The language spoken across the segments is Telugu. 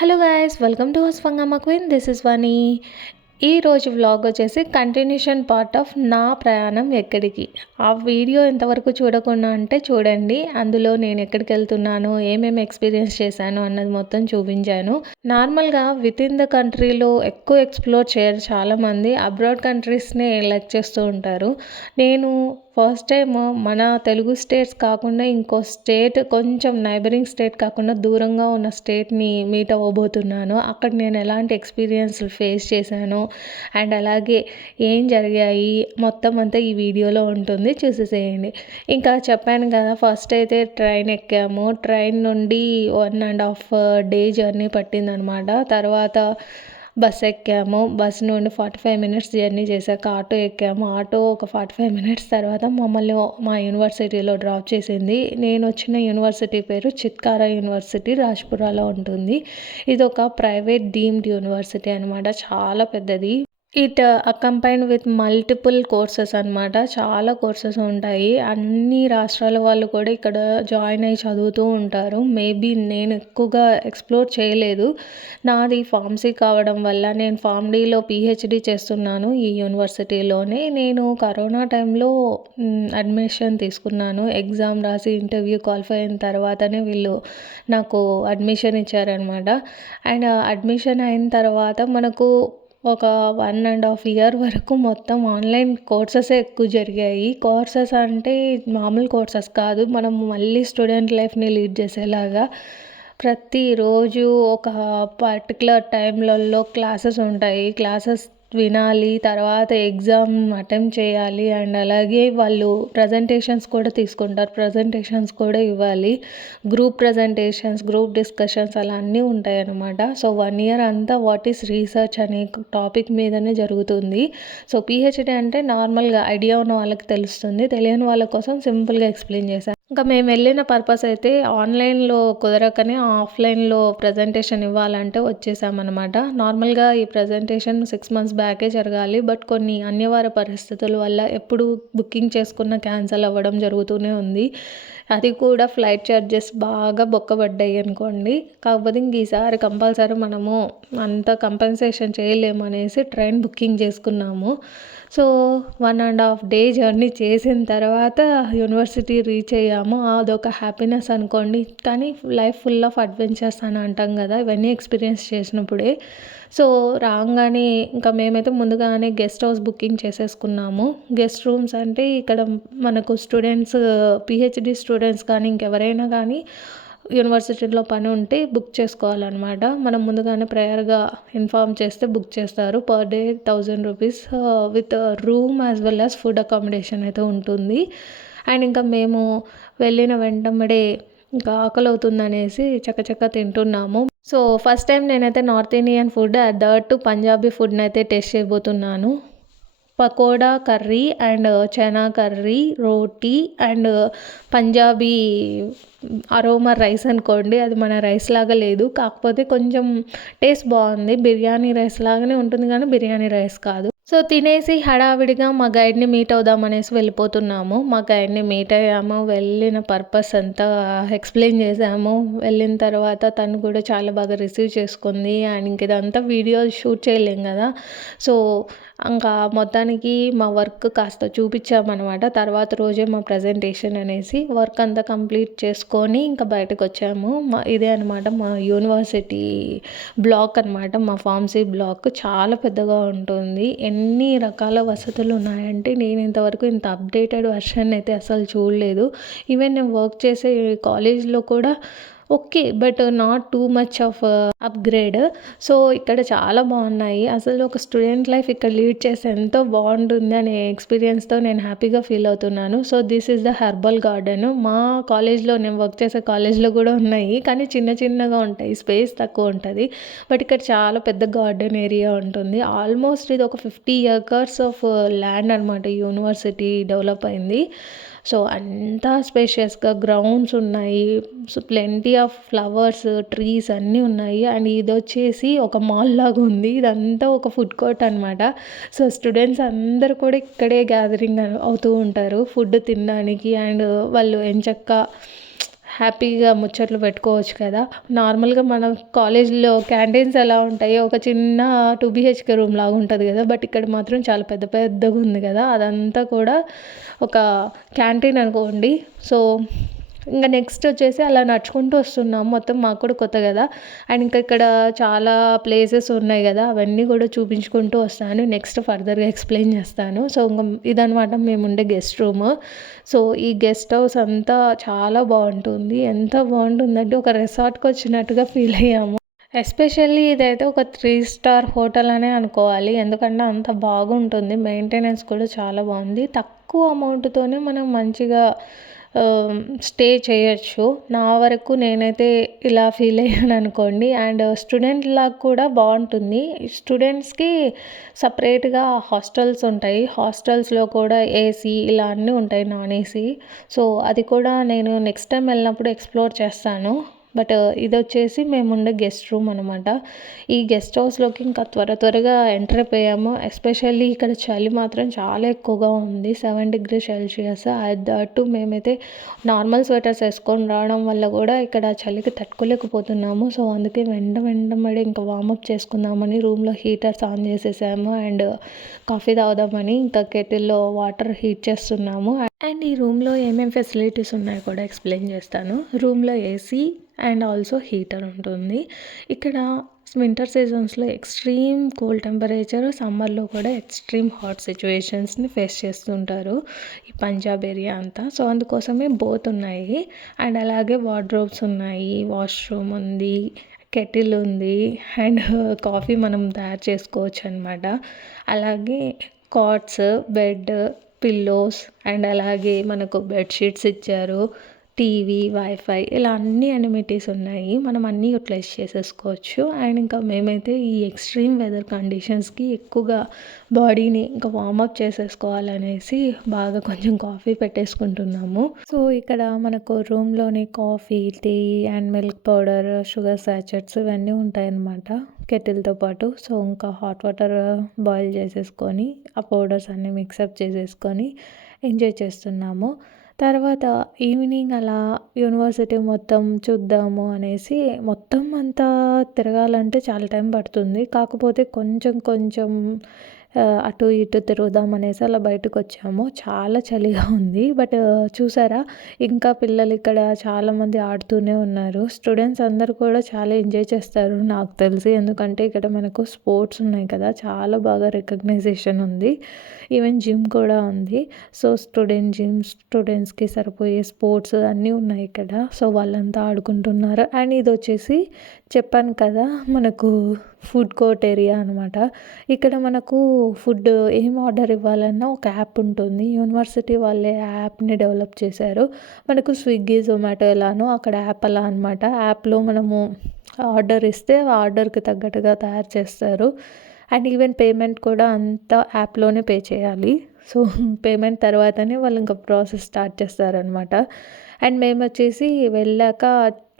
హలో గైస్, వెల్కమ్ టు హస్ఫంగమ్మ క్వీన్. This is Vani. ఈరోజు వ్లాగ్ వచ్చేసి కంటిన్యూషన్ పార్ట్ ఆఫ్ నా ప్రయాణం ఎక్కడికి. ఆ వీడియో ఎంతవరకు చూడకుండా అంటే చూడండి. అందులో నేను ఎక్కడికి వెళ్తున్నాను, ఏమేమి ఎక్స్పీరియన్స్ చేశాను అన్నది మొత్తం చూపించాను. నార్మల్గా విత్ ఇన్ ద కంట్రీలో ఎక్కువ ఎక్స్ప్లోర్ చేయరు చాలామంది. అబ్రాడ్ కంట్రీస్నే లైక్ చేస్తూ ఉంటారు. నేను ఫస్ట్ టైం మన తెలుగు స్టేట్స్ కాకుండా ఇంకో స్టేట్, కొంచెం నైబరింగ్ స్టేట్ కాకుండా దూరంగా ఉన్న స్టేట్ని మీట్ అవ్వబోతున్నాను. అక్కడ నేను ఎలాంటి ఎక్స్పీరియన్స్లు ఫేస్ చేశాను అండ్ అలాగే ఏం జరిగాయి మొత్తం అంతా ఈ వీడియోలో ఉంటుంది, చూసేసేయండి. ఇంకా చెప్పాను కదా, ఫస్ట్ అయితే ట్రైన్ ఎక్కాము. ట్రైన్ నుండి 1.5 డే జర్నీ పట్టిందనమాట. తర్వాత బస్ ఎక్కాము. బస్ నుండి 45 మినిట్స్ జర్నీ చేశాక ఆటో ఎక్కాము. ఆటో ఒక 45 మినిట్స్ తర్వాత మమ్మల్ని మా యూనివర్సిటీలో డ్రాప్ చేసింది. నేను వచ్చిన యూనివర్సిటీ పేరు చిత్కారా యూనివర్సిటీ, రాజ్పురాలో ఉంటుంది. ఇది ఒక ప్రైవేట్ డీమ్డ్ యూనివర్సిటీ అనమాట, చాలా పెద్దది. It accompanied with multiple courses అనమాట. చాలా కోర్సెస్ ఉంటాయి. అన్ని రాష్ట్రాల వాళ్ళు కూడా ఇక్కడ జాయిన్ అయ్యి చదువుతూ ఉంటారు. మేబీ నేను ఎక్కువగా ఎక్స్ప్లోర్ చేయలేదు. నాది ఫార్మసీ కావడం వల్ల నేను ఫార్మడీలో పిహెచ్డి చేస్తున్నాను ఈ యూనివర్సిటీలోనే. నేను కరోనా టైంలో అడ్మిషన్ తీసుకున్నాను. ఎగ్జామ్ రాసి ఇంటర్వ్యూ క్వాలిఫై అయిన తర్వాతనే వీళ్ళు నాకు అడ్మిషన్ ఇచ్చారనమాట. అండ్ అడ్మిషన్ అయిన తర్వాత మనకు ఒక 1.5 ఇయర్ వరకు మొత్తం ఆన్లైన్ కోర్సెసే ఎక్కువ జరిగాయి. కోర్సెస్ అంటే మామూలు కోర్సెస్ కాదు, మనం మళ్ళీ స్టూడెంట్ లైఫ్ని లీడ్ చేసేలాగా ప్రతిరోజు ఒక పర్టికులర్ టైంలలో క్లాసెస్ ఉంటాయి. క్లాసెస్ వినాలి, తర్వాత ఎగ్జామ్ అటెంప్ట్ చేయాలి. అండ్ అలాగే వాళ్ళు ప్రజెంటేషన్స్ కూడా తీసుకుంటారు, ప్రజెంటేషన్స్ కూడా ఇవ్వాలి. గ్రూప్ ప్రజెంటేషన్స్, గ్రూప్ డిస్కషన్స్ అలా అన్నీ ఉంటాయి అన్నమాట. సో 1 ఇయర్ అంతా వాట్ ఈస్ రీసెర్చ్ అనే టాపిక్ మీదనే జరుగుతుంది. సో పిహెచ్డి అంటే నార్మల్గా ఐడియా ఉన్న వాళ్ళకి తెలుస్తుంది, తెలియని వాళ్ళ కోసం సింపుల్గా ఎక్స్ప్లెయిన్ చేశాను. ఇంకా మేము వెళ్ళిన పర్పస్ అయితే ఆన్లైన్లో కుదరకనే ఆఫ్లైన్లో ప్రజెంటేషన్ ఇవ్వాలంటే వచ్చేసామన్నమాట. నార్మల్గా ఈ ప్రజెంటేషన్ 6 మంత్స్ బ్యాకే జరగాలి. బట్ కొన్ని అనివార్య పరిస్థితుల వల్ల ఎప్పుడు బుకింగ్ చేసుకున్న క్యాన్సిల్ అవ్వడం జరుగుతూనే ఉంది. అది కూడా ఫ్లైట్ ఛార్జెస్ బాగా బొక్కబడ్డాయి అనుకోండి. కాకపోతే ఇంక ఈసారి కంపల్సరీ మనము అంత కంపెన్సేషన్ చేయలేము అనేసి ట్రైన్ బుకింగ్ చేసుకున్నాము. సో 1.5 డే జర్నీ చేసిన తర్వాత యూనివర్సిటీ రీచ్ అయ్యాము. అదొక హ్యాపీనెస్ అనుకోండి. కానీ లైఫ్ ఫుల్ ఆఫ్ అడ్వెంచర్స్ అని అంటాం కదా, ఇవన్నీ ఎక్స్పీరియన్స్ చేసినప్పుడే. సో రాగానే ఇంకా మేమైతే ముందుగానే గెస్ట్ హౌస్ బుకింగ్ చేసేసుకున్నాము. గెస్ట్ రూమ్స్ అంటే ఇక్కడ మనకు స్టూడెంట్స్, పిహెచ్డి స్టూడెంట్స్ కానీ ఇంకెవరైనా కానీ యూనివర్సిటీలో పని ఉంటే బుక్ చేసుకోవాలన్నమాట. మనం ముందుగానే ప్రేయర్గా ఇన్ఫార్మ్ చేస్తే బుక్ చేస్తారు. Per day 1000 rupees with room as well as food accommodation అయితే ఉంటుంది. అండ్ ఇంకా మేము వెళ్ళిన వెంటనే ఇంకా ఆకలి అవుతుందనేసి చకచక తింటున్నాము. సో ఫస్ట్ టైం నేనైతే north Indian food, that Punjabi ఫుడ్ని అయితే టేస్ట్ చేయబోతున్నాను. Pakoda curry and chana curry, roti and Punjabi aroma rice అనుకోండి. అది మన రైస్ లాగా లేదు, కాకపోతే కొంచెం టేస్ట్ బాగుంది. బిర్యానీ రైస్ లాగానే ఉంటుంది కానీ బిర్యానీ రైస్ కాదు. సో తినేసి హడావిడిగా మా గైడ్ని మీట్ అవుదాం అనేసి వెళ్ళిపోతున్నాము. మా గైడ్ని మీట్ అయ్యాము. వెళ్ళిన పర్పస్ అంతా ఎక్స్ప్లెయిన్ చేసాము. వెళ్ళిన తర్వాత తను కూడా చాలా బాగా రిసీవ్ చేసుకుంది. అండ్ ఇంక ఇదంతా వీడియో షూట్ చేయలేం కదా, సో ఇంకా మొత్తానికి మా వర్క్ కాస్త చూపించామన్నమాట. తర్వాత రోజే మా ప్రజెంటేషన్ అనేసి వర్క్ అంతా కంప్లీట్ చేసుకొని ఇంకా బయటకు వచ్చాము. ఇదే అనమాట మా యూనివర్సిటీ బ్లాక్ అనమాట. మా ఫార్మసీ బ్లాక్ చాలా పెద్దగా ఉంటుంది. ఎన్ని రకాల వసతులు ఉన్నాయంటే నేను ఇంతవరకు ఇంత అప్డేటెడ్ వర్షన్ అయితే అసలు చూడలేదు. ఈవెన్ నేను వర్క్ చేసే కాలేజ్లో కూడా okay, but not too much of upgrade. So ఇక్కడ చాలా బాగున్నాయి. అసలు ఒక స్టూడెంట్ లైఫ్ ఇక్కడ లీడ్ చేస్తే ఎంతో బాగుంటుంది అనే ఎక్స్పీరియన్స్తో నేను హ్యాపీగా ఫీల్ అవుతున్నాను. So this is the herbal garden. మా కాలేజ్లో, నేను వర్క్ చేసే కాలేజ్లో కూడా ఉన్నాయి, కానీ చిన్న చిన్నగా ఉంటాయి, స్పేస్ తక్కువ ఉంటుంది. బట్ ఇక్కడ చాలా పెద్ద గార్డెన్ ఏరియా ఉంటుంది. ఆల్మోస్ట్ ఇది ఒక 50 ఏకర్స్ ఆఫ్ ల్యాండ్ అనమాట. యూనివర్సిటీ డెవలప్ అయింది. సో అంతా స్పేషియస్గా గ్రౌండ్స్ ఉన్నాయి. So plenty of flowers, trees అన్నీ ఉన్నాయి. అండ్ ఇది వచ్చేసి ఒక మాల్ లాగా ఉంది. ఇదంతా ఒక ఫుడ్ కోర్ట్ అనమాట. సో స్టూడెంట్స్ అందరూ కూడా ఇక్కడే గ్యాదరింగ్ అవుతూ ఉంటారు ఫుడ్ తినడానికి. అండ్ వాళ్ళు ఎంచక్కా హ్యాపీగా ముచ్చట్లు పెట్టుకోవచ్చు కదా. నార్మల్గా మన కాలేజ్లో క్యాంటీన్స్ ఎలా ఉంటాయో ఒక చిన్న 2 BHK రూమ్ లాగా ఉంటుంది కదా, బట్ ఇక్కడ మాత్రం చాలా పెద్ద పెద్దగా ఉంది కదా, అదంతా కూడా ఒక క్యాంటీన్ అనుకోండి. సో ఇంకా నెక్స్ట్ వచ్చేసి అలా నడుచుకుంటూ వస్తున్నాం, మొత్తం మాకు కూడా కొత్త కదా. అండ్ ఇంకా ఇక్కడ చాలా ప్లేసెస్ ఉన్నాయి కదా, అవన్నీ కూడా చూపించుకుంటూ వస్తాను, నెక్స్ట్ ఫర్దర్గా ఎక్స్ప్లెయిన్ చేస్తాను. సో ఇంకా ఇదనమాట మేము ఉండే గెస్ట్ రూమ్. సో ఈ గెస్ట్ హౌస్ అంతా చాలా బాగుంటుంది, ఎంత బాగుంటుందంటే ఒక రిసార్ట్కి వచ్చినట్టుగా ఫీల్ అయ్యాము. ఎస్పెషల్లీ ఇదైతే ఒక 3 స్టార్ హోటల్ అనే అనుకోవాలి, ఎందుకంటే అంత బాగుంటుంది, మెయింటెనెన్స్ కూడా చాలా బాగుంది, తక్కువ అమౌంట్తోనే మనం మంచిగా స్టే చేయొచ్చు. నా వరకు నేనైతే ఇలా ఫీల్ అయ్యాను అనుకోండి. అండ్ స్టూడెంట్ లాగా కూడా బాగుంటుంది. స్టూడెంట్స్కి సపరేట్గా హాస్టల్స్ ఉంటాయి, హాస్టల్స్లో కూడా ఏసీ ఇలా అన్నీ ఉంటాయి, నాన్ ఏసీ. సో అది కూడా నేను నెక్స్ట్ టైం వెళ్ళినప్పుడు ఎక్స్ప్లోర్ చేస్తాను. బట్ ఇది వచ్చేసి మేము ఉండే గెస్ట్ రూమ్ అనమాట. ఈ గెస్ట్ హౌస్లోకి ఇంకా త్వరగా ఎంటర్ అయిపోయాము. ఎస్పెషల్లీ ఇక్కడ చలి మాత్రం చాలా ఎక్కువగా ఉంది, 7°C. దట్టు మేమైతే నార్మల్ స్వెటర్స్ వేసుకొని రావడం వల్ల కూడా ఇక్కడ చలికి తట్టుకోలేకపోతున్నాము. సో అందుకే వెంటబడి ఇంకా వార్మప్ చేసుకుందామని రూమ్లో హీటర్స్ ఆన్ చేసేసాము. అండ్ కాఫీ తాగుదామని ఇంకా కెటిల్లో వాటర్ హీట్ చేస్తున్నాము. అండ్ ఈ రూమ్లో ఏమేమి ఫెసిలిటీస్ ఉన్నాయో కూడా ఎక్స్ప్లెయిన్ చేస్తాను. రూమ్లో ఏసీ అండ్ ఆల్సో హీటర్ ఉంటుంది. ఇక్కడ వింటర్ సీజన్స్లో ఎక్స్ట్రీమ్ కూల్ టెంపరేచర్, సమ్మర్లో కూడా ఎక్స్ట్రీమ్ హాట్ సిచ్యువేషన్స్ని ఫేస్ చేస్తుంటారు ఈ పంజాబ్ ఏరియా అంతా. సో అందుకోసమే బోత్ ఉన్నాయి. అండ్ అలాగే వార్డ్రోబ్స్ ఉన్నాయి, వాష్రూమ్ ఉంది, కెటిల్ ఉంది, అండ్ కాఫీ మనం తయారు చేసుకోవచ్చు అనమాట. అలాగే కాట్స్, బెడ్, పిల్లోస్, అండ్ అలాగే మనకు బెడ్షీట్స్ ఇచ్చారు, టీవీ, వైఫై ఇలా అన్ని అనిమిటీస్ ఉన్నాయి, మనం అన్నీ యూటిలైజ్ చేసేసుకోవచ్చు. అండ్ ఇంకా మేమైతే ఈ ఎక్స్ట్రీమ్ వెదర్ కండిషన్స్కి ఎక్కువగా బాడీని ఇంకా వార్మప్ చేసేసుకోవాలనేసి బాగా కొంచెం కాఫీ పెట్టేసుకుంటున్నాము. సో ఇక్కడ మనకు రూమ్లోని coffee, tea and milk powder, sugar sachets ఇవన్నీ ఉంటాయన్నమాట కెటిల్తో పాటు. సో ఇంకా హాట్ వాటర్ బాయిల్ చేసేసుకొని ఆ పౌడర్స్ అన్నీ మిక్సప్ చేసేసుకొని ఎంజాయ్ చేస్తున్నాము. తర్వాత ఈవినింగ్ అలా యూనివర్సిటీ మొత్తం చూద్దాము అనేసి, మొత్తం అంతా తిరగాలంటే చాలా టైం పడుతుంది, కాకపోతే కొంచెం అటు ఇటు తిరుగుదాం అనేసి అలా బయటకు వచ్చాము. చాలా చలిగా ఉంది, బట్ చూసారా ఇంకా పిల్లలు ఇక్కడ చాలామంది ఆడుతూనే ఉన్నారు. స్టూడెంట్స్ అందరు కూడా చాలా ఎంజాయ్ చేస్తారు నాకు తెలిసి, ఎందుకంటే ఇక్కడ మనకు స్పోర్ట్స్ ఉన్నాయి కదా, చాలా బాగా రికగ్నైజేషన్ ఉంది. ఈవెన్ జిమ్ కూడా ఉంది. సో స్టూడెంట్స్కి సరిపోయే స్పోర్ట్స్ అన్నీ ఉన్నాయి ఇక్కడ. సో వాళ్ళంతా ఆడుకుంటున్నారు. అండ్ ఇది వచ్చేసి చెప్పాను కదా మనకు ఫుడ్ కోర్ట్ ఏరియా అనమాట. ఇక్కడ మనకు ఫుడ్ ఏం ఆర్డర్ ఇవ్వాలన్నా ఒక యాప్ ఉంటుంది, యూనివర్సిటీ వాళ్ళే యాప్ని డెవలప్ చేశారు. మనకు స్విగ్గీ, జొమాటో ఎలానో అక్కడ యాప్ అలా అనమాట. యాప్లో మనము ఆర్డర్ ఇస్తే ఆర్డర్కి తగ్గట్టుగా తయారు చేస్తారు. అండ్ ఈవెన్ పేమెంట్ కూడా అంతా యాప్లోనే పే చేయాలి. సో పేమెంట్ తర్వాతనే వాళ్ళు ఇంకా ప్రాసెస్ స్టార్ట్ చేస్తారనమాట. అండ్ మేము వచ్చేసి వెళ్ళాక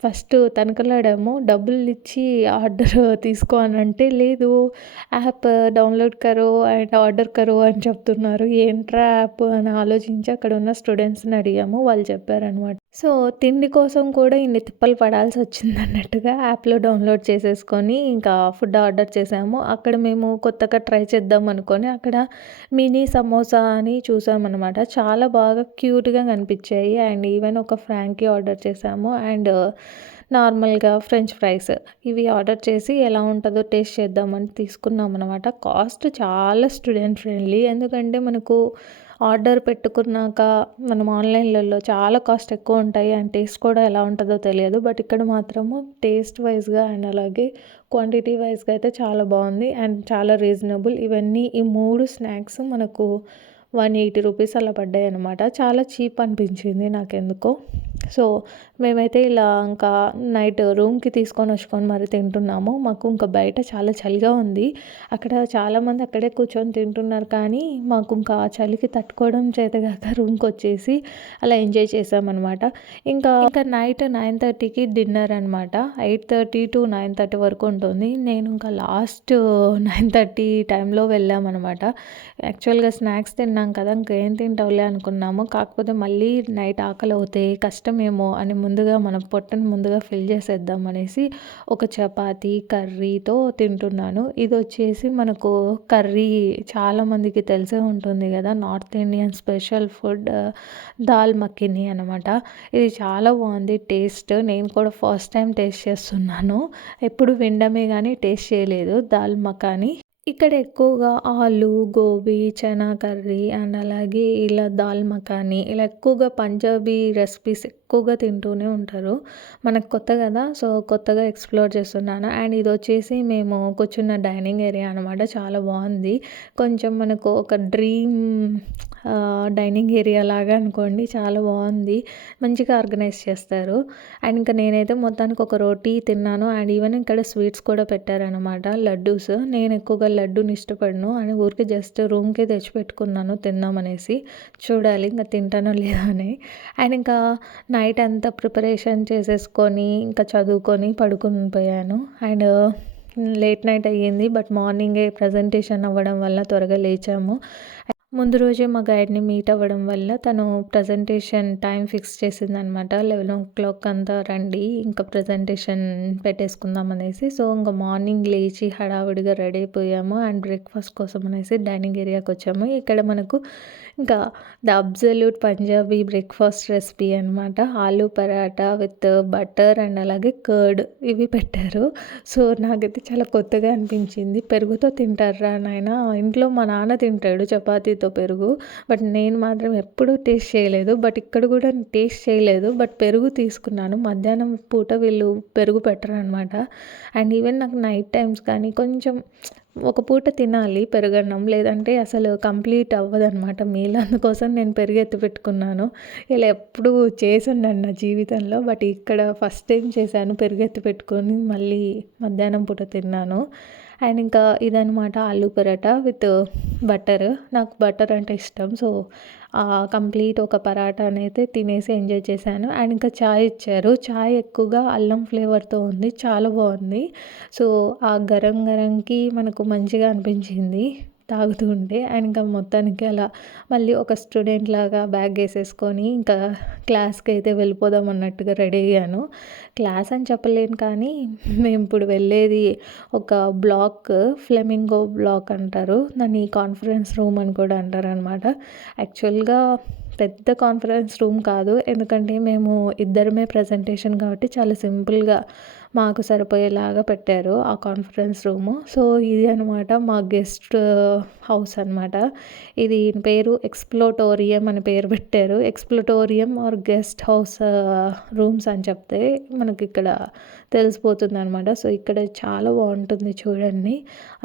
ఫస్ట్ తనకలాడాము, డబ్బులు ఇచ్చి ఆర్డర్ తీసుకో అని అంటే, లేదు యాప్ డౌన్లోడ్ కరో అండ్ ఆర్డర్ కరో అని చెప్తున్నారు. ఏంట్రా యాప్ అని ఆలోచించి అక్కడ ఉన్న స్టూడెంట్స్ని అడిగాము, వాళ్ళు చెప్పారనమాట. సో తిండి కోసం కూడా ఇన్ని తిప్పలు పడాల్సి వచ్చింది అన్నట్టుగా యాప్లో డౌన్లోడ్ చేసేసుకొని ఇంకా ఫుడ్ ఆర్డర్ చేసాము. అక్కడ మేము కొత్తగా ట్రై చేద్దాం అనుకొని అక్కడ మినీ సమోసా అని చూసామన్నమాట. చాలా బాగా క్యూట్గా కనిపించాయి. అండ్ ఈవెన్ ఒక ఫ్రాంకీ ఆర్డర్ చేసాము. అండ్ నార్మల్గా ఫ్రెంచ్ ఫ్రైస్ ఇవి ఆర్డర్ చేసి ఎలా ఉంటుందో టేస్ట్ చేద్దామని తీసుకున్నాం అనమాట. కాస్ట్ చాలా స్టూడెంట్ ఫ్రెండ్లీ, ఎందుకంటే మనకు ఆర్డర్ పెట్టుకున్నాక మనం ఆన్లైన్లలో చాలా కాస్ట్ ఎక్కువ ఉంటాయి అండ్ టేస్ట్ కూడా ఎలా ఉంటుందో తెలియదు. బట్ ఇక్కడ మాత్రము టేస్ట్ వైజ్గా అండ్ అలాగే క్వాంటిటీ వైజ్గా అయితే చాలా బాగుంది అండ్ చాలా రీజనబుల్. ఇవన్నీ ఈ 3 స్నాక్స్ మనకు 180 రూపీస్ అలా పడ్డాయి అనమాట. చాలా చీప్ అనిపించింది నాకెందుకో. సో మేమైతే ఇలా ఇంకా నైట్ రూమ్కి తీసుకొని మరి తింటున్నాము. మాకు ఇంకా బయట చాలా చలిగా ఉంది, అక్కడ చాలామంది అక్కడే కూర్చొని తింటున్నారు, కానీ మాకు ఇంకా ఆ చలికి తట్టుకోవడం చేతగాక రూమ్కి వచ్చేసి అలా ఎంజాయ్ చేసామన్నమాట. ఇంకా నైట్ 9:30కి డిన్నర్ అనమాట. 8:30 to 9:30 వరకు ఉంటుంది. నేను ఇంకా లాస్ట్ 9:30 టైంలో వెళ్ళామన్నమాట. యాక్చువల్గా స్నాక్స్ తిన్నాం కదా, ఇంకేం తింటావులే అనుకున్నాము, కాకపోతే మళ్ళీ నైట్ ఆకలి అవుతాయి, కష్టం తినలేమేమో అని ముందుగా మన పొట్టను ముందుగా ఫిల్ చేసేద్దాం అనేసి ఒక చపాతీ కర్రీతో తింటున్నాను. ఇది వచ్చేసి మనకు కర్రీ చాలామందికి తెలిసే ఉంటుంది కదా, North Indian special food dal makhani అనమాట. ఇది చాలా బాగుంది టేస్ట్. నేను కూడా ఫస్ట్ టైం టేస్ట్ చేస్తున్నాను. ఎప్పుడు వినడమే కానీ టేస్ట్ చేయలేదు దాల్ మఖాని. ఇక్కడ ఎక్కువగా ఆలు, గోబీ, చనా కర్రీ అండ్ అలాగే ఇలా దాల్ మఖానీ ఇలా ఎక్కువగా పంజాబీ రెసిపీస్ ఎక్కువగా తింటూనే ఉంటారు. మనకు కొత్త కదా, సో కొత్తగా ఎక్స్‌ప్లోర్ చేస్తున్నాను. అండ్ ఇదొచ్చేసి మేము కూర్చున్న డైనింగ్ ఏరియా అనమాట. చాలా బాగుంది. కొంచెం మనకు ఒక డ్రీమ్ డైనింగ్ ఏరియా లాగా అనుకోండి. చాలా బాగుంది. మంచిగా ఆర్గనైజ్ చేస్తారు. అండ్ ఇంకా నేనైతే మొత్తానికి ఒక రోటీ తిన్నాను. అండ్ ఈవెన్ ఇక్కడ స్వీట్స్ కూడా పెట్టారనమాట, లడ్డూస్. నేను ఎక్కువగా లడ్డూని ఇష్టపడను అని ఊరికే జస్ట్ రూమ్‌కే తెచ్చిపెట్టుకున్నాను తిందామనేసి. చూడాలి ఇంకా తింటానో లేదో అని. అండ్ ఇంకా నైట్ అంతా ప్రిపరేషన్ చేసేసుకొని ఇంకా చదువుకొని పడుకొని పోయాను. అండ్ లేట్ నైట్ అయ్యింది. బట్ మార్నింగే ప్రజెంటేషన్ అవ్వడం వల్ల త్వరగా లేచాము. ముందు రోజే మా గైడ్‌ని మీట్ అవ్వడం వల్ల తను ప్రజెంటేషన్ టైం ఫిక్స్ చేసిందనమాట. 11:00 అంతా రండి, ఇంకా ప్రజెంటేషన్ పెట్టేసుకుందాం అనేసి. సో ఇంక మార్నింగ్ లేచి హడావిడిగా రెడీ అయిపోయాము. అండ్ బ్రేక్‌ఫాస్ట్ కోసం అనేసి డైనింగ్ ఏరియాకి వచ్చాము. ఇక్కడ మనకు ఇంకా the absolute Punjabi breakfast recipe అనమాట. ఆలు పరాటా విత్ బటర్ అండ్ అలాగే కర్డ్ ఇవి పెట్టారు. సో నాకైతే చాలా కొత్తగా అనిపించింది. పెరుగుతో తింటారా నాయనా? ఇంట్లో మా నాన్న తింటాడు చపాతీతో పెరుగు. బట్ నేను మాత్రం ఎప్పుడూ టేస్ట్ చేయలేదు. బట్ ఇక్కడ కూడా టేస్ట్ చేయలేదు. బట్ పెరుగు తీసుకున్నాను. మధ్యాహ్నం పూట వీళ్ళు పెరుగు పెట్టరనమాట. అండ్ ఈవెన్ నాకు నైట్ టైమ్స్ కానీ కొంచెం ఒక పూట తినాలి పెరుగన్నం, లేదంటే అసలు కంప్లీట్ అవ్వదనమాట మీల్. అందుకోసం నేను పెరుగు ఎత్తి పెట్టుకున్నాను. ఇలా ఎప్పుడూ చేసుండను నా జీవితంలో. బట్ ఇక్కడ ఫస్ట్ టైం చేశాను, పెరుగు ఎత్తి పెట్టుకొని మళ్ళీ మధ్యాహ్నం పూట తిన్నాను. అండ్ ఇంకా ఇదనమాట ఆలు పరాటా విత్ బటర్. నాకు బటర్ అంటే ఇష్టం. సో కంప్లీట్ ఒక పరాటానైతే తినేసి ఎంజాయ్ చేశాను. అండ్ ఇంకా చాయ్ ఇచ్చారు. చాయ్ ఎక్కువగా అల్లం ఫ్లేవర్తో ఉంది. చాలా బాగుంది. సో ఆ గరం గరంకి మనకు మంచిగా అనిపించింది తాగుతూ ఉంటే. అండ్ ఇంకా మొత్తానికి అలా మళ్ళీ ఒక స్టూడెంట్ లాగా బ్యాగ్ వేసేసుకొని ఇంకా క్లాస్కి అయితే వెళ్ళిపోదాం అన్నట్టుగా రెడీ అయ్యాను. క్లాస్ అని చెప్పలేను కానీ మేము ఇప్పుడు వెళ్ళేది ఒక బ్లాక్, ఫ్లెమింగో బ్లాక్ అంటారు దాన్ని. కాన్ఫరెన్స్ రూమ్ అని కూడా అంటారనమాట. యాక్చువల్గా పెద్ద కాన్ఫరెన్స్ రూమ్ కాదు, ఎందుకంటే మేము ఇద్దరమే ప్రజెంటేషన్ కాబట్టి చాలా సింపుల్గా మాకు సరిపోయేలాగా పెట్టారు ఆ కాన్ఫరెన్స్ రూము. సో ఇది అనమాట మా గెస్ట్ హౌస్ అనమాట. ఇది పేరు ఎక్స్‌ప్లోటోరియం అని పేరు పెట్టారు. ఎక్స్‌ప్లోటోరియం ఆర్ గెస్ట్ హౌస్ రూమ్స్ అని చెప్తే మనకి ఇక్కడ తెలిసిపోతుందనమాట. సో ఇక్కడ చాలా బాగుంటుంది చూడండి.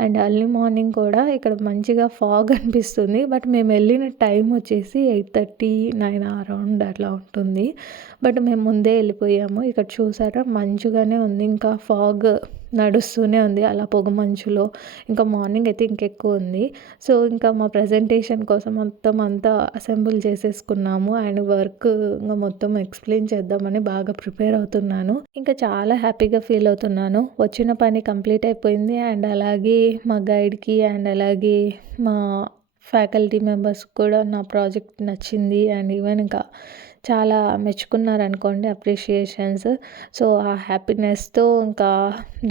అండ్ ఎర్లీ మార్నింగ్ కూడా ఇక్కడ మంచిగా ఫాగ్ అనిపిస్తుంది. బట్ మేము వెళ్ళిన టైం వచ్చేసి 8:30, 9 అరౌండ్ అట్లా ఉంటుంది. బట్ మేము ముందే వెళ్ళిపోయాము. ఇక్కడ చూసారా మంచుగానే ఉంది, ఇంకా ఫాగ్ నడుస్తూనే ఉంది అలా పొగ మంచులో. ఇంకా మార్నింగ్ అయితే ఇంకెక్కువ ఉంది. సో ఇంకా మా ప్రజెంటేషన్ కోసం మొత్తం అంతా అసెంబుల్ చేసేసుకున్నాము. అండ్ వర్క్ ఇంకా మొత్తం ఎక్స్ప్లెయిన్ చేద్దామని బాగా ప్రిపేర్ అవుతున్నాను. ఇంకా చాలా హ్యాపీగా ఫీల్ అవుతున్నాను. వచ్చిన పని కంప్లీట్ అయిపోయింది. అండ్ అలాగే మా గైడ్కి అండ్ అలాగే మా ఫ్యాకల్టీ మెంబర్స్ కూడా నా ప్రాజెక్ట్ నచ్చింది. అండ్ ఈవెన్ ఇంకా చాలా మెచ్చుకున్నారనుకోండి అప్రిషియేషన్స్. సో ఆ హ్యాపీనెస్తో ఇంకా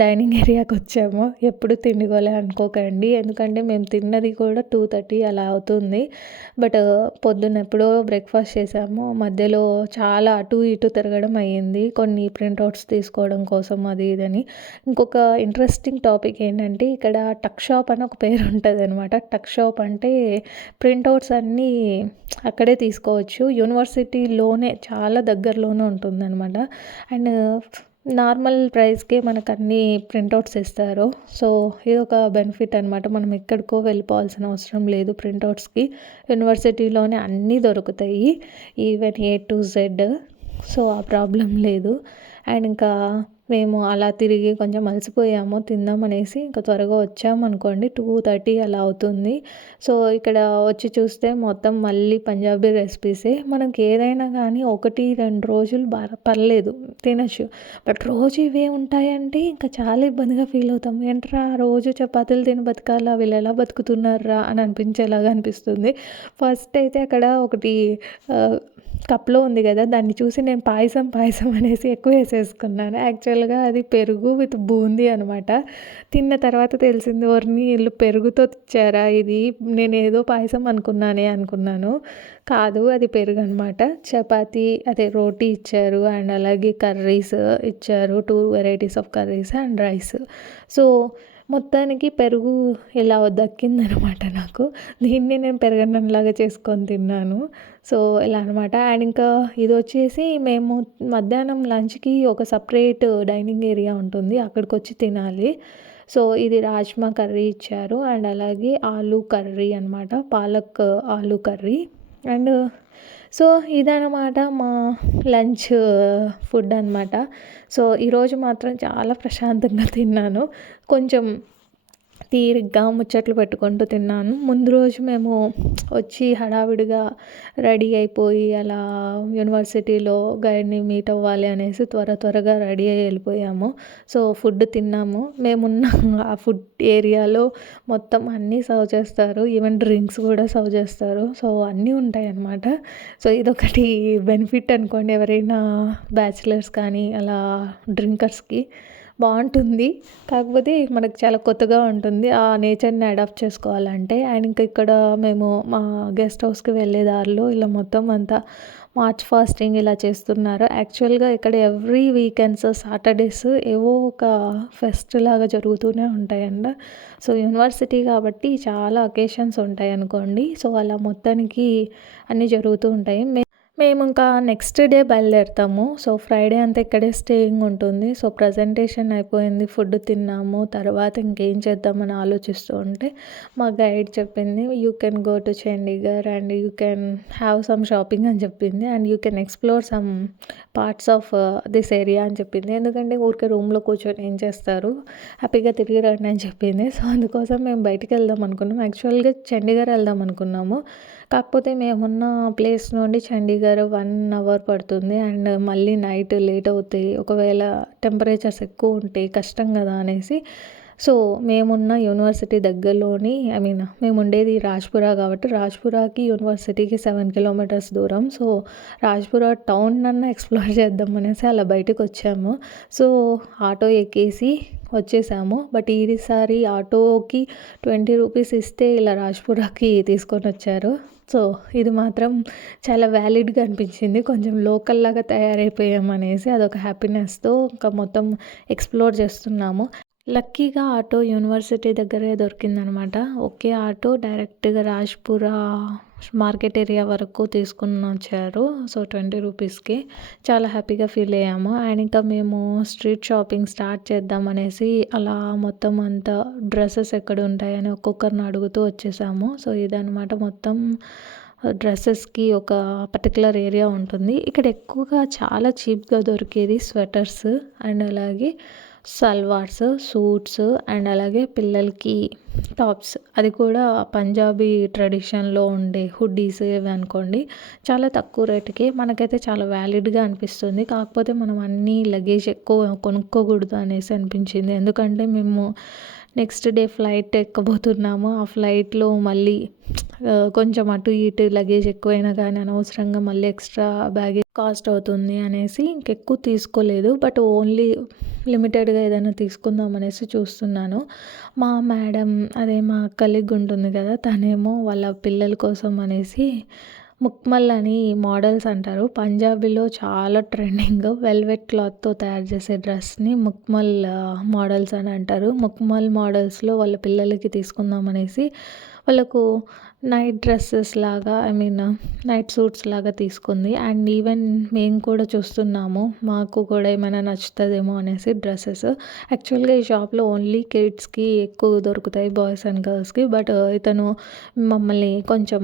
డైనింగ్ ఏరియాకి వచ్చాము. ఎప్పుడు తిండిగోలే అనుకోకండి, ఎందుకంటే మేము తిన్నది కూడా 2:30 అలా అవుతుంది. బట్ పొద్దున్న ఎప్పుడో బ్రేక్ఫాస్ట్ చేసాము. మధ్యలో చాలా అటు ఇటు తిరగడం అయ్యింది, కొన్ని ప్రింట్అవుట్స్ తీసుకోవడం కోసం అది ఇదని. ఇంకొక ఇంట్రెస్టింగ్ టాపిక్ ఏంటంటే ఇక్కడ టక్ షాప్ అని ఒక పేరు ఉంటుంది అనమాట. టక్ షాప్ అంటే ప్రింట్అవుట్స్ అన్నీ అక్కడే తీసుకోవచ్చు. యూనివర్సిటీలోనే చాలా దగ్గరలోనే ఉంటుందన్నమాట. అండ్ నార్మల్ ప్రైస్కే మనకు అన్ని ప్రింట్అవుట్స్ ఇస్తారు. సో ఇది ఒక బెనిఫిట్ అనమాట. మనం ఎక్కడికో వెళ్ళిపోవాల్సిన అవసరం లేదు ప్రింట్అవుట్స్కి. యూనివర్సిటీలోనే అన్నీ దొరుకుతాయి, even A to Z. So ఆ ప్రాబ్లం లేదు. అండ్ ఇంకా మేము అలా తిరిగి కొంచెం అలసిపోయాము తిందామనేసి ఇంకా త్వరగా వచ్చామనుకోండి 2:30 అలా అవుతుంది. సో ఇక్కడ వచ్చి చూస్తే మొత్తం మళ్ళీ పంజాబీ రెసిపీసే. మనకి ఏదైనా కానీ 1, 2 రోజులు పర్లేదు తినొచ్చు. బట్ రోజు ఇవే ఉంటాయంటే ఇంకా చాలా ఇబ్బందిగా ఫీల్ అవుతాం. ఏంట్రా రోజు చపాతీలు తిని బతకాలా, వీళ్ళు ఎలా బతుకుతున్నారా అని అనిపించేలాగా అనిపిస్తుంది. ఫస్ట్ అయితే అక్కడ ఒకటి కప్లో ఉంది కదా, దాన్ని చూసి నేను పాయసం అనేసి ఎక్కువ వేసేసుకున్నాను. యాక్చువల్గా అది పెరుగు విత్ బూందీ అనమాట. తిన్న తర్వాత తెలిసింది, ఓర్ని వీళ్ళు పెరుగుతో ఇచ్చారా ఇది, నేను ఏదో పాయసం అనుకున్నాను. కాదు, అది పెరుగు అనమాట. చపాతీ అదే రోటీ ఇచ్చారు అండ్ అలాగే కర్రీస్ ఇచ్చారు, 2 varieties of curries and rice. So మొత్తానికి పెరుగు ఇలా దక్కిందనమాట నాకు. దీన్ని నేను పెరుగన్నంలాగా చేసుకొని తిన్నాను. సో ఇలా అనమాట. అండ్ ఇంకా ఇది వచ్చేసి మేము మధ్యాహ్నం లంచ్కి ఒక సపరేట్ డైనింగ్ ఏరియా ఉంటుంది, అక్కడికి వచ్చి తినాలి. సో ఇది రాజ్మా కర్రీ ఇచ్చారు అండ్ అలాగే ఆలూ కర్రీ అనమాట, palak aloo curry. And so ఇదనమాట మా లంచ్ ఫుడ్ అనమాట. సో ఈరోజు మాత్రం చాలా ప్రశాంతంగా తిన్నాను. కొంచెం తీరిగ్గా ముచ్చట్లు పెట్టుకుంటూ తిన్నాను. ముందు రోజు మేము వచ్చి హడావిడిగా రెడీ అయిపోయి అలా యూనివర్సిటీలో గైడ్ని మీట్ అవ్వాలి అనేసి త్వరగా రెడీ అయ్యి వెళ్ళిపోయాము. సో ఫుడ్ తిన్నాము. మేమున్న ఆ ఫుడ్ ఏరియాలో మొత్తం అన్నీ సర్వ్ చేస్తారు, ఈవెన్ డ్రింక్స్ కూడా సర్వ్ చేస్తారు. సో అన్నీ ఉంటాయి అన్నమాట. సో ఇదొకటి బెనిఫిట్ అనుకోండి, ఎవరైనా బ్యాచిలర్స్ కానీ అలా డ్రింకర్స్కి బాగుంటుంది. కాకపోతే మనకు చాలా కొత్తగా ఉంటుంది ఆ నేచర్ని అడాప్ట్ చేసుకోవాలంటే. అండ్ ఇంకా ఇక్కడ మేము మా గెస్ట్ హౌస్కి వెళ్ళే దారిలో ఇలా మొత్తం అంతా మార్చ్ ఫాస్టింగ్ ఇలా చేస్తున్నారు. యాక్చువల్గా ఇక్కడ ఎవ్రీ వీకెండ్స్ సాటర్డేస్ ఏవో ఒక ఫెస్ట్ లాగా జరుగుతూనే ఉంటాయండి. సో యూనివర్సిటీ కాబట్టి చాలా అకేషన్స్ ఉంటాయి అనుకోండి. సో అలా మొత్తానికి అన్నీ జరుగుతూ ఉంటాయి. మేము ఇంకా నెక్స్ట్ డే బయలుదేరుతాము. సో ఫ్రైడే అంతా ఇక్కడే స్టేయింగ్ ఉంటుంది. సో ప్రజెంటేషన్ అయిపోయింది, ఫుడ్ తిన్నాము, తర్వాత ఇంకేం చేద్దామని ఆలోచిస్తూ ఉంటే మా గైడ్ చెప్పింది, you can go to Chandigarh and you can have some shopping అని చెప్పింది and you can explore some parts of this area అని చెప్పింది. ఎందుకంటే ఊరికే రూమ్లో కూర్చొని ఏం చేస్తారు, హ్యాపీగా తిరిగి రండి అని చెప్పింది. సో అందుకోసం మేము బయటికి వెళ్దాం అనుకున్నాం. యాక్చువల్గా చండీగఢ్ వెళ్దాం అనుకున్నాము. కాకపోతే మేమున్న ప్లేస్ నుండి చండీగఢ్ 1 అవర్ పడుతుంది అండ్ మళ్ళీ నైట్ లేట్ అవుతాయి, ఒకవేళ టెంపరేచర్స్ ఎక్కువ ఉంటాయి కష్టం కదా అనేసి. సో మేమున్న యూనివర్సిటీ దగ్గరలోని మేము ఉండేది రాజ్పురా కాబట్టి రాజ్పురాకి యూనివర్సిటీకి 7 కిలోమీటర్స్ దూరం. సో రాజ్పురా టౌన్ అన్నా ఎక్స్ప్లోర్ చేద్దాం అనేసి అలా బయటకు వచ్చాము. సో ఆటో ఎక్కేసి వచ్చేసాము. బట్ ఈసారి ఆటోకి 20 రూపీస్ ఇస్తే ఇలా రాజ్పురాకి తీసుకొని వచ్చారు. సో ఇది మాత్రం చాలా వ్యాలిడ్గా అనిపించింది. కొంచెం లోకల్ లాగా తయారైపోయామనేసి అదొక హ్యాపీనెస్తో ఇంకా మొత్తం ఎక్స్ప్లోర్ చేస్తున్నాము. లక్కీగా ఆటో యూనివర్సిటీ దగ్గరే దొరికిందనమాట. ఒకే ఆటో డైరెక్ట్గా రాజ్పురా మార్కెట్ ఏరియా వరకు తీసుకుని వచ్చారు. సో 20 రూపీస్కి చాలా హ్యాపీగా ఫీల్ అయ్యాము. అండ్ ఇంకా మేము స్ట్రీట్ షాపింగ్ స్టార్ట్ చేద్దాం అనేసి అలా మొత్తం అంతా డ్రెస్సెస్ ఎక్కడ ఉంటాయని ఒక్కొక్కరిని అడుగుతూ వచ్చేసాము. సో ఇదనమాట మొత్తం డ్రెస్సెస్కి ఒక పర్టికులర్ ఏరియా ఉంటుంది. ఇక్కడ ఎక్కువగా చాలా చీప్గా దొరికేది స్వెటర్స్ అండ్ అలాగే సల్వార్స్, సూట్స్ అండ్ అలాగే పిల్లలకి టాప్స్, అది కూడా పంజాబీ ట్రెడిషన్లో ఉండే హుడ్డీస్ ఇవి అనుకోండి. చాలా తక్కువ రేటుకి మనకైతే చాలా వ్యాలిడ్గా అనిపిస్తుంది. కాకపోతే మనం అన్నీ లగేజ్ ఎక్కువ కొనుక్కోకూడదు అనేసి అనిపించింది. ఎందుకంటే మేము నెక్స్ట్ డే ఫ్లైట్ ఎక్కబోతున్నాము. ఆ ఫ్లైట్లో మళ్ళీ కొంచెం అటు ఇటు లగేజ్ ఎక్కువైనా కానీ అనవసరంగా మళ్ళీ ఎక్స్ట్రా బ్యాగేజ్ కాస్ట్ అవుతుంది అనేసి ఇంకెక్కువ తీసుకోలేదు. బట్ ఓన్లీ లిమిటెడ్గా ఏదైనా తీసుకుందాం అనేసి చూస్తున్నాను. మా మేడం అదే మా కలీగ్ ఉంటుంది కదా, తనేమో వాళ్ళ పిల్లల కోసం అనేసి ముక్మల్ అని మోడల్స్ అంటారు, పంజాబీలో చాలా ట్రెండింగ్, వెల్వెట్ క్లాత్తో తయారు చేసే డ్రెస్ని ముక్మల్ మోడల్స్ అని అంటారు. ముక్మల్ మోడల్స్లో వాళ్ళ పిల్లలకి తీసుకుందాం అనేసి వాళ్ళకు నైట్ డ్రెస్సెస్ లాగా నైట్ సూట్స్ లాగా తీసుకుంది. అండ్ ఈవెన్ మేము కూడా చూస్తున్నాము. మాకు కూడా ఏమైనా నచ్చుతదేమో అనేసి డ్రెసెస్. యాక్చువల్‌గా ఈ షాప్‌లో ఓన్లీ కిడ్స్‌కి ఎక్కువ దొరుకుతాయి. బాయ్స్ అండ్ గర్ల్స్‌కి. బట్ ఇతను మమ్మల్ని కొంచెం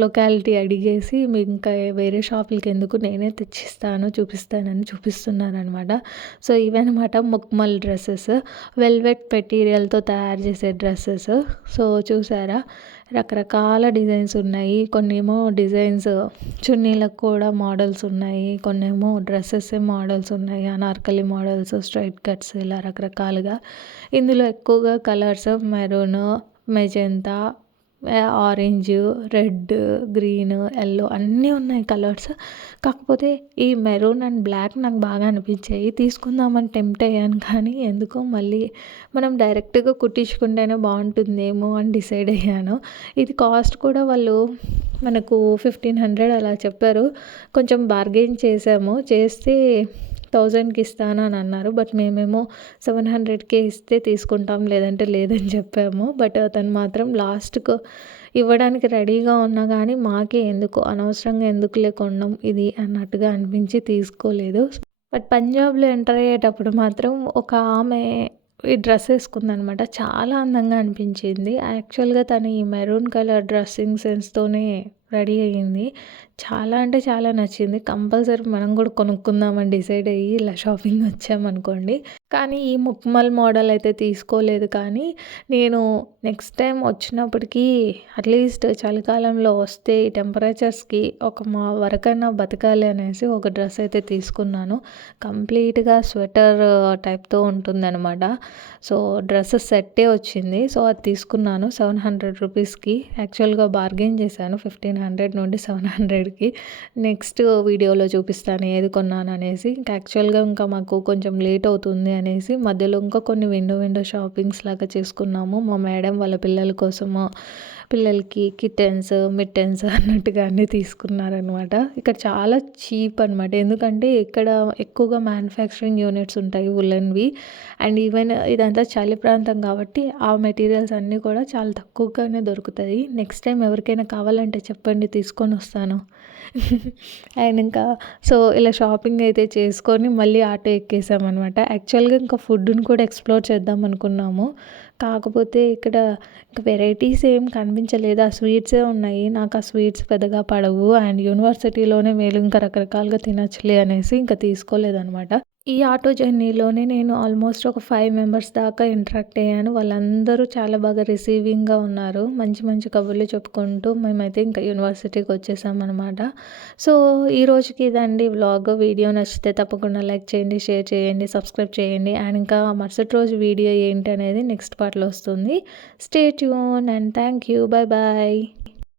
లొకాలిటీ అడిగేసి ఇంకా వేరే షాపులకెందుకు నేనే తెచ్చిస్తాను, చూపిస్తానని చూపిస్తున్నారనమాట. సో ఇవన్నమాట ముక్మల్ డ్రెసెస్. వెల్వెట్ మెటీరియల్‌తో తయారు చేసే డ్రెసెస్. సో చూసారా? రకరకాల డిజైన్స్ ఉన్నాయి. కొన్నేమో డిజైన్స్ చున్నీలకు కూడా మోడల్స్ ఉన్నాయి. కొన్నేమో డ్రెసెస్ మోడల్స్ ఉన్నాయి. అనార్కలి మోడల్స్, స్ట్రైట్ కట్స్ ఇలా రకరకాలుగా. ఇందులో ఎక్కువగా colours maroon, magenta, orange, red, green, yellow అన్నీ ఉన్నాయి కలర్స్. కాకపోతే ఈ మెరూన్ అండ్ బ్లాక్ నాకు బాగా అనిపించాయి. తీసుకుందామని టెంప్ట్ అయ్యాను కానీ ఎందుకో మళ్ళీ మనం డైరెక్ట్‌గా కుట్టించుకుంటేనే బాగుంటుందేమో అని డిసైడ్ అయ్యాను. ఇది కాస్ట్ కూడా వాళ్ళు మనకు 1500 అలా చెప్పారు. కొంచెం బార్గెయిన్ చేసాము. చేస్తే 1000కి ఇస్తాను అని అన్నారు. బట్ మేమేమో 700కే ఇస్తే తీసుకుంటాం, లేదంటే లేదని చెప్పాము. బట్ అతను మాత్రం లాస్ట్‌కు ఇవ్వడానికి రెడీగా ఉన్నా కానీ మాకే ఎందుకో అనవసరంగా ఎందుకులే కొనడం ఇది అన్నట్టుగా అనిపించి తీసుకోలేదు. బట్ పంజాబ్‌లో ఎంటర్ అయ్యేటప్పుడు మాత్రం ఒక ఆమె ఈ డ్రెస్ ఏసుకుందనమాట. చాలా అందంగా అనిపించింది. యాక్చువల్‌గా తను ఈ మెరూన్ కలర్ డ్రెస్సింగ్ సెన్స్‌తోనే రెడీ అయ్యింది. చాలా అంటే చాలా నచ్చింది. కంపల్సరీ మనం కూడా కొనుక్కుందామని డిసైడ్ అయ్యి ఇలా షాపింగ్ వచ్చామనుకోండి. కానీ ఈ ముక్మల్ మోడల్ అయితే తీసుకోలేదు. కానీ నేను నెక్స్ట్ టైం వచ్చినప్పటికీ అట్లీస్ట్ చలికాలంలో వస్తే ఈ టెంపరేచర్స్‌కి ఒక వరకైనా బతకాలి అనేసి ఒక డ్రెస్ అయితే తీసుకున్నాను. కంప్లీట్‌గా స్వెటర్ టైప్‌తో ఉంటుందనమాట. సో డ్రెస్ సెట్టే వచ్చింది. సో అది తీసుకున్నాను 700 రూపీస్‌కి. యాక్చువల్‌గా బార్గెయిన్ చేశాను 1500 నుండి 700కి. నెక్స్ట్ వీడియోలో చూపిస్తాను ఏది కొన్నాను అనేసి. ఇంకా యాక్చువల్‌గా ఇంకా మాకు కొంచెం లేట్ అవుతుంది అనేసి మధ్యలో ఇంకా కొన్ని విండో షాపింగ్స్ లాగా చేసుకున్నాము. మా మేడం వాళ్ళ పిల్లల కోసము పిల్లలకి కిట్టెన్స్, మిట్టెన్స్ అన్నట్టుగా అన్నీ తీసుకున్నారనమాట. ఇక్కడ చాలా చీప్ అనమాట. ఎందుకంటే ఇక్కడ ఎక్కువగా మ్యానుఫ్యాక్చరింగ్ యూనిట్స్ ఉంటాయి వులెన్‌వి. అండ్ ఈవెన్ ఇదంతా చలి ప్రాంతం కాబట్టి ఆ మెటీరియల్స్ అన్నీ కూడా చాలా తక్కువగానే దొరుకుతాయి. నెక్స్ట్ టైం ఎవరికైనా కావాలంటే చెప్పండి, తీసుకొని వస్తాను. అండ్ ఇంకా సో ఇలా షాపింగ్ అయితే చేసుకొని మళ్ళీ ఆటో ఎక్కేసామనమాట. యాక్చువల్‌గా ఇంకా ఫుడ్‌ని కూడా ఎక్స్‌ప్లోర్ చేద్దాం అనుకున్నాము. కాకపోతే ఇక్కడ వెరైటీస్ ఏం కనిపించలేదు. ఆ స్వీట్సే ఉన్నాయి. నాకు ఆ స్వీట్స్ పెద్దగా పడవు. అండ్ యూనివర్సిటీలోనే మేలు ఇంకా రకరకాలుగా తినచ్చులే అనేసి ఇంకా తీసుకోలేదనమాట. ఈ ఆటో జర్నీలోనే నేను ఆల్మోస్ట్ ఒక 5 మెంబర్స్ దాకా ఇంటరాక్ట్ అయ్యాను. వాళ్ళందరూ చాలా బాగా రిసీవింగ్‌గా ఉన్నారు. మంచి మంచి కబుర్లు చెప్పుకుంటూ మేమైతే ఇంకా యూనివర్సిటీకి వచ్చేసామనమాట. సో ఈ రోజుకి ఇదండి వ్లాగ్. వీడియో నచ్చితే తప్పకుండా లైక్ చేయండి, షేర్ చేయండి, సబ్స్క్రైబ్ చేయండి. అండ్ ఇంకా మరుసటి రోజు వీడియో ఏంటి అనేది నెక్స్ట్ పార్ట్‌లో వస్తుంది. Stay tune and thank you. Bye bye.